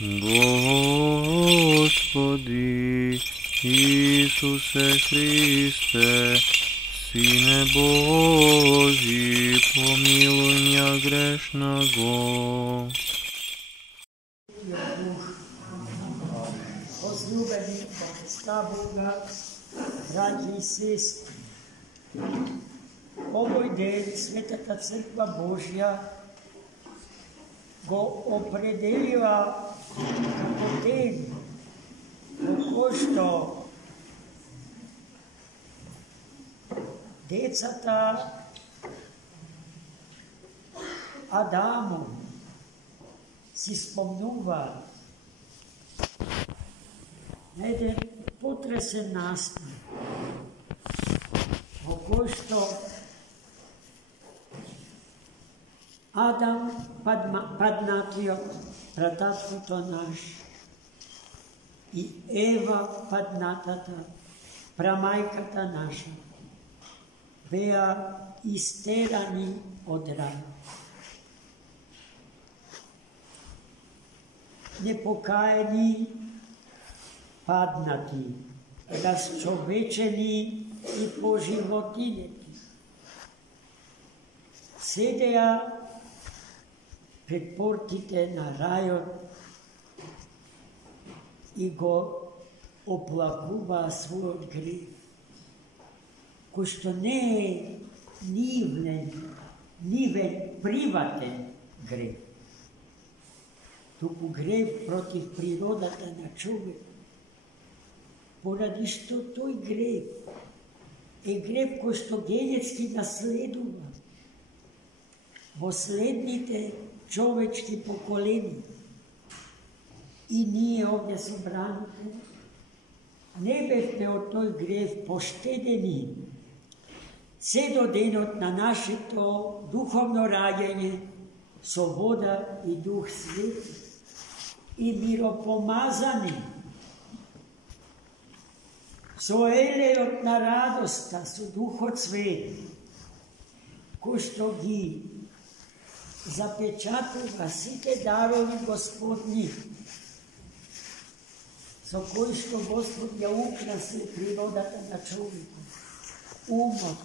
Господи Исусе Христе, Сине Божий, помилуй меня грешного. Возлюбені Христа Бога, браті і сестри, овой день Светата Църква Божия го определила како ден во кој што децата Адаму си спомнуваат на еден потресен настан, во кој што Адам, паднатиот, прататкото наш, и Ева, паднатата, прамајката наша, беа истерани од рај. Непокаени, паднати, расчовечени и поживотинети, седеа пред портите на рајот и го оплакуваа својот грев, кој што не е нивен приватен грев, туку грев против природата на човек, поради што тој грев е грев кој што генетски наследува во следните човечки поколени. И ние овде собраните не бевме од тој грев поштедени се до денот на нашето духовно раѓање со вода и Дух Свети и миропомазани со елеот на радоста, со Духот Свети, кој што ги запечатува сите дарови Господни, со кој што Господ ја украси природата на човекот, умот,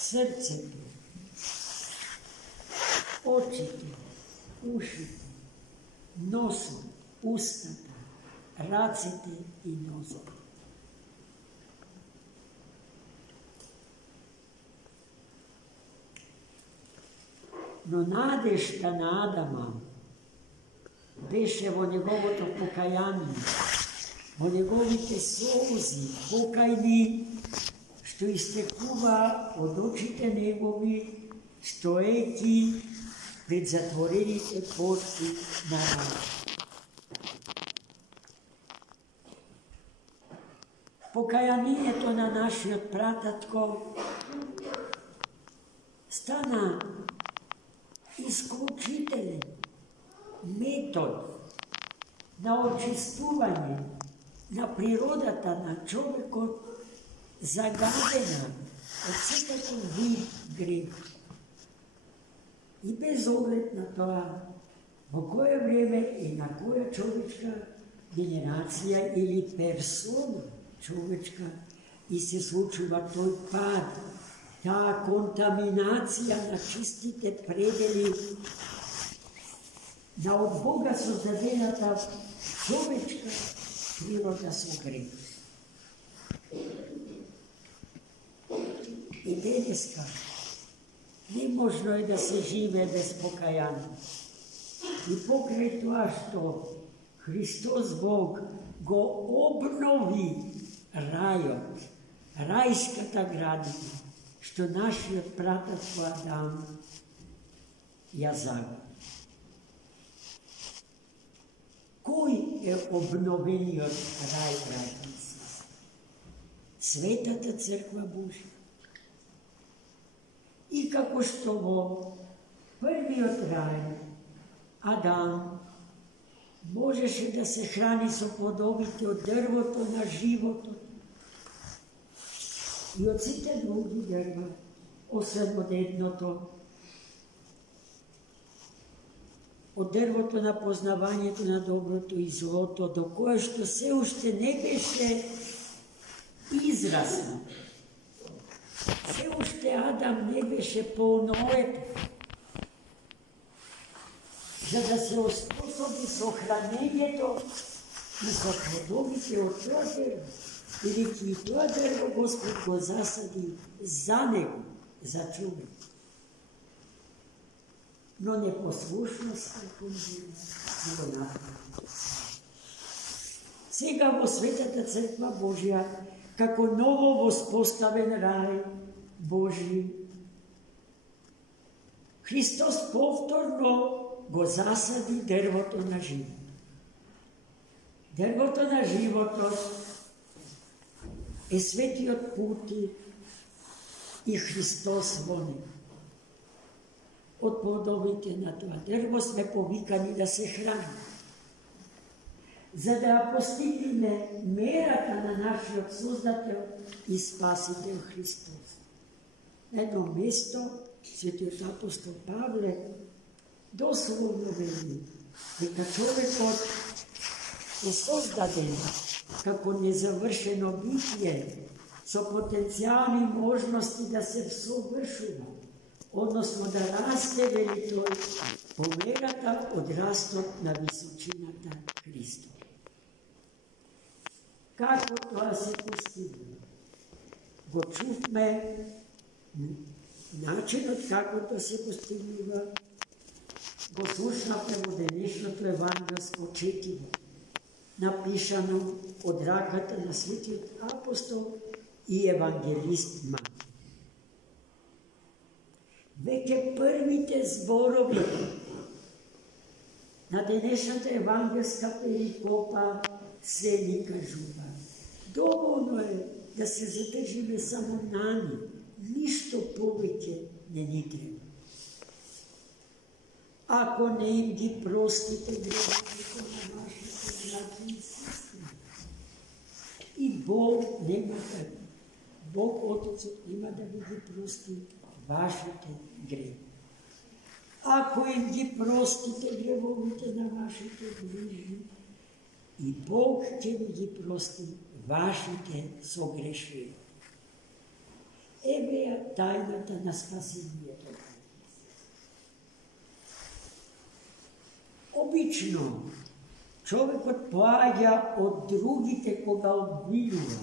срцето, очите, ушите, носот, устата, раците и нозот. Но надежта на Адама беше во неговото покаяние, во неговите солзи, покајни, што истекува од очите негови, стоејќи пред затворените порти на рај. Покајанието на нашиот прататко стана исклучителен метод на очистување на природата на човекот, загадена од секако вид грев. И без оглед на тоа во кое време и на која човечка генерација или персона човечка и се случува тој пад, таа контаминација на чистите предели на од Бога создадената човечка природа со грев. И денеска неможно е да се живее без покаяние. И покрај тоа што Христос Бог го обнови рајот, рајската градина, што нашиот прататко Адам ја загуби. Кој е обновениот рај, браќи и сестри? Светата Црква Божја. И како што во првиот рај Адам можеше да се храни со плодовите од дрвото на животот и од сите други дрва, освен од едното, од дрвото на познавањето на доброто и злото, до кое што се уште не беше израсно. Се уште Адам не беше полноетен, за да се оспособи со хранењето и со плодовите од тоа дрво, бидејќи и тоа дрво Господ го засади за него, за човек. Но непослушноста кон него го направи. Сега во Светата Црква Божја, како ново воспоставен рај Божи, Христос повторно го засади дрвото на живот. Дрвото на животот е светиот пути и Христос во него. Од плодовите на тоа дрво сме повикани да се храни, за да постигнеме мерата на нашиот Создател и Спасител Христос. На едно место светиот апостол Павле дословно вели дека човекот е создаден како незавршено битие со потенцијални можности да се совршува, односно да расте, вели тој, по мерата од растот на височината Христова. Како тоа се постигна? Го чувме начинот како тоа се постигнува, го слушнавме во денешното евангелско четиво, напишано од раката на светиот апостол и евангелист Матеј. Веќе првите зборови на денешната евангелска перикопа се ни кажува. Доволно е да се задржиме само на нив, ништо повеќе не ни треба. Ако не им ги простите греховите на вашите братја и сестри, и Бог нема да, Бог Отецот има да ви ги прости вашите грехи. Ако им ги простите греховите на вашите ближни, и Бог ќе ви ги прости вашите согрешения. Еве ја тајната на спасението. Обично, човекот поаѓа од другите кога обвинува,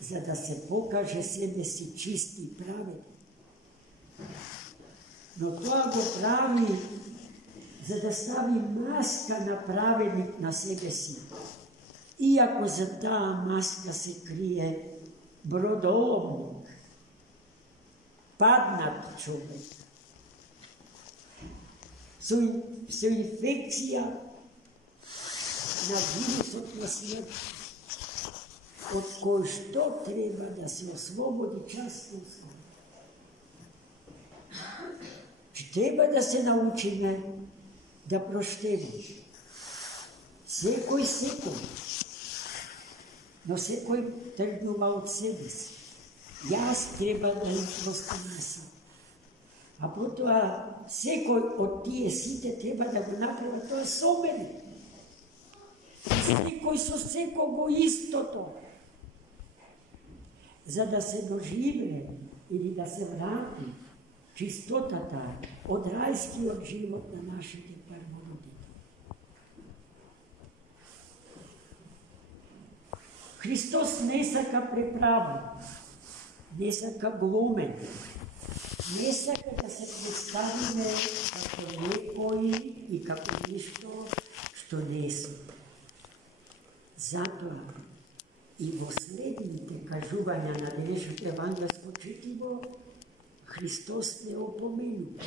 за да се покаже себе си чист и праведен. Но тоа го прави за да стави маска на праведник на себе си. Иако за таа маска се крие бродоломник, паднат човек, со инфекција на вирусот на смрт, од кој што треба да се ослободи частно. Треба да се научиме да проштеваме. Секој, но секој тргнува од себе си. Јас треба да им простам на си. А потоа секој од тие сите треба да го направи тоа со мене. Секој со секого истото. За да се доживее или да се врати чистотата од рајскиот живот на нашите првородители. Христос не сака преправа, не сака глумен, не сака да се представиме како некои и како ништо што не сме. Затоа и во следните кажувања на денешното евангелско четиво Христос не опоменува.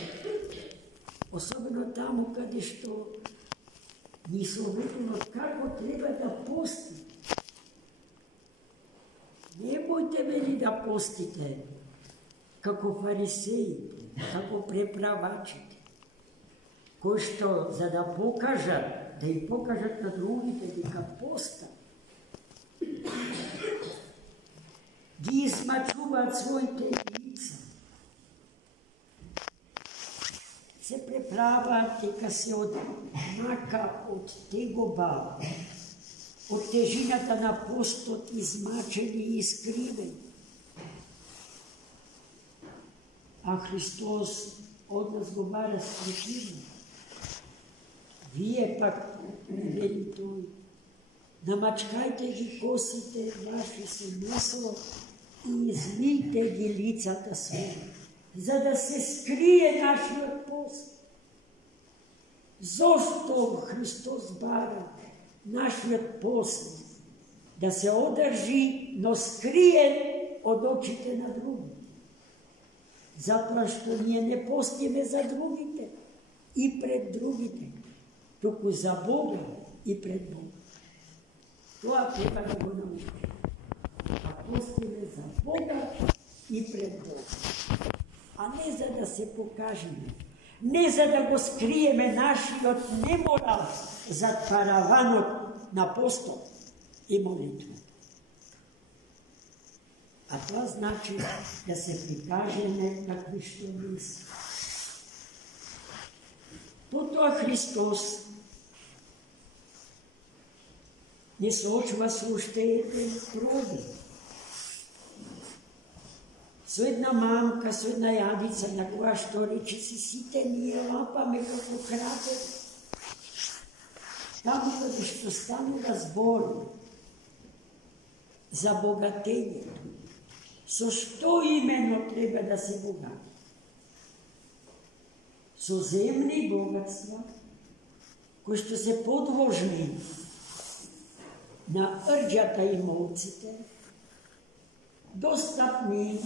Особено таму каде што ни советува како треба да пости. Немојте вели да постите како фарисеите, како преправачите, кои што за да покажат, да им покажат на другите дека постат, ги измачуваат своите лица. Се преправачат права, дека се од мака од тегоба, од тежината на постот измачени и искривени. А Христос од нас го бара стрекливо. Вие пак, вели тој, намачкајте ги косите ваши со масло и измийте ги лицата своји, за да се скрие нашиот пост. Зошто Христос бара нашиот пост да се одржи, но скриен од очите на други? Затоа што ние не постиме за другите и пред другите, туку за Бога и пред Бога. Тоа треба да го научиме. Да постиме за Бога и пред Бога. А не за да се покажеме, не за да го скриеме нашиот неморал зад параванот на постот и молитва. А тоа значи да се прикажеме какви што не сме. Потоа Христос не соочува со уште еден проблем. Со една мамка, со една јадица, на која што рече си сите ние лапаме како крапе. Таму каде што станува збор за богатењето, со што именно треба да се богати? Со земни богатства, кои што се подложни на рѓата и молците, достапни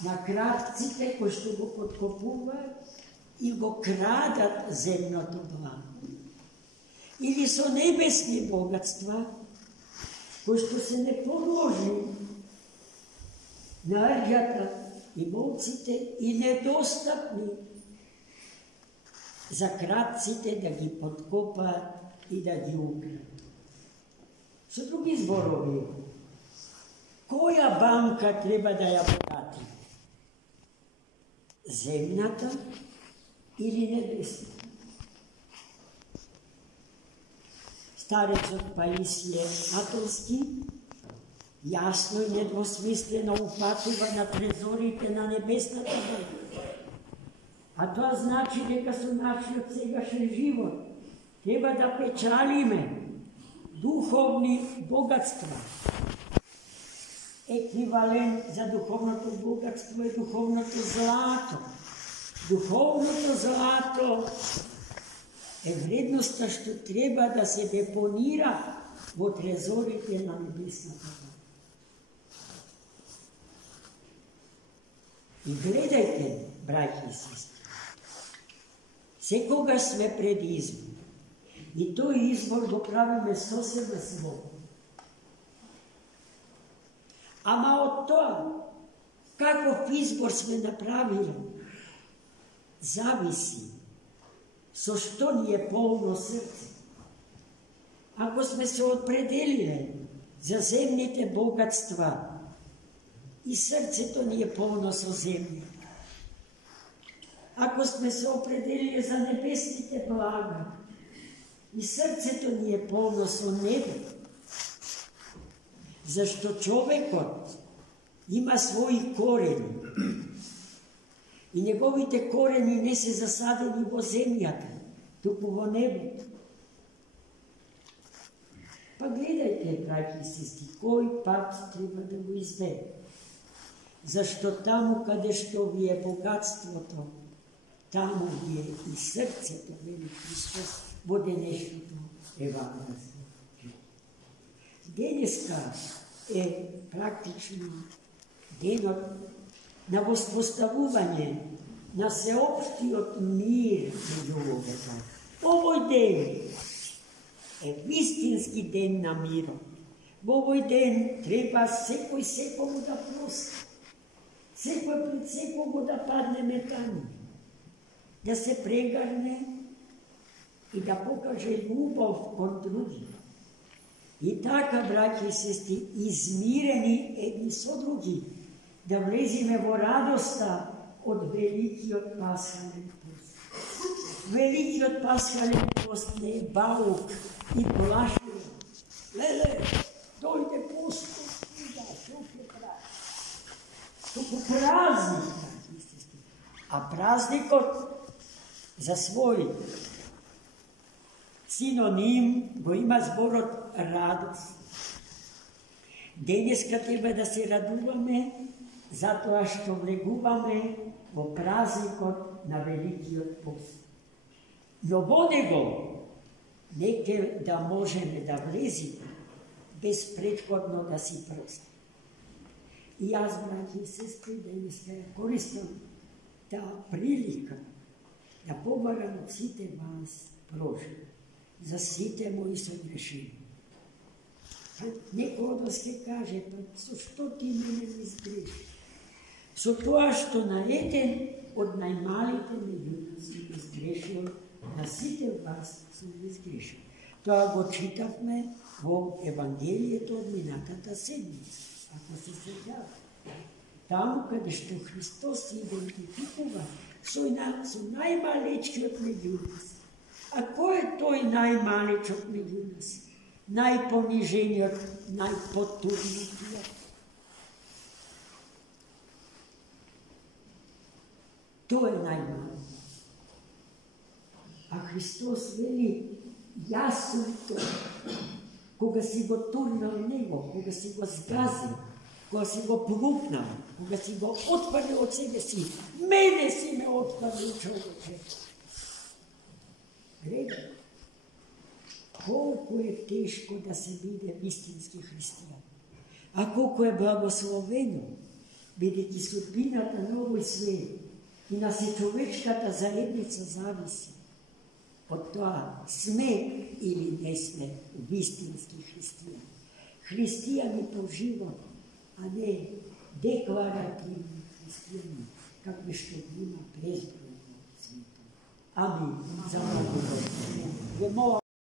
на кратците кои што го подкопуваат и го крадат земното благо. Или со небесни богатства, кои што се не подложни на рѓата и молците и недостапни за кратците да ги подкопаат и да ги украдат. Со други зборови, која банка треба да ја богати? Земната или небесната? Старецот Паисије Атонски јасно и недвосмислено упатува на трезорите на небесната банка. А тоа значи дека со нашиот сегашен живот треба да печалиме духовни богатства. Еквивалент за духовното богатство е духовното злато. Духовното злато е вредноста што треба да се депонира во трезорите на небесната банка. И гледајте, браќи и сестри, секогаш сме пред избор. И тој избор го правиме сосема слободно. Ама од тоа, каков избор сме направили, зависи со што ни е полно срце. Ако сме се определиле за земните богатства и срцето ни е полно со земја, ако сме се определиле за небесните блага и срцето ни е полно со небе, зашто човекот има своји корени и неговите корени не се засадени во земјата, туку во небото. Па гледајте, браќи и сестри, кој пат треба да го избере. Зашто таму каде што ви е богатството, таму ви е и срцето, вели Христос, во денешното евангелство. Денеска е практично денот на воспоставување на сеопштиот мир меѓу луѓето. Овој ден е вистински ден на мирот. Во овој ден треба секој секому да прости. Секој пред секого да падне метање, да се прегарне и да покаже љубов кон други. И така, браќи и сестри, измирени едни со други, да влеземе во радоста од великиот пасхален пост. Великиот пасхален пост не е баук и плашење. Леле, дојде постот, да, што ќе прави? Туку празник, а празникот за свој синоним го има зборот радост. Денеска треба да се радуваме затоа што влегуваме во празникот на Великиот пост. Но во него нека да можеме да влезиме без претходно да си прости. И јас, браќи и сестри, денеска ја користам таа прилика да побарам од сите вас прошка за сите мои согрешени. Некој од вас ќе каже, па со што ти мене ми сгреши? Со тоа што на еден од најмалите меѓу нас ми сгрешил, на сите вас сум ми сгрешил. Тоа го читавме во Евангелието од минатата седмица, ако се сеќавате. Таму каде што Христос се идентификува со најмалечкиот меѓу нас. А кој е тој најмалечок меѓу нас? Најпонижениот, најпотурнатиот? Тој е најмалечок. А Христос вели, јас сум тој. Кога си го турнал него, кога си го сгазил, кога си го плупнал, кога си го отпалил од себе си, мене си ме отпалил, човече. Гледај, колку е тешко да се биде вистински христијан. А колку е благословено, бидејќи судбината на овој свет и на сечовечката заедница зависи од тоа сме или не сме вистински христијани. Христијани по живот, а не декларативни христијани, какви што ги има безбројно светот. Амин. За благословение.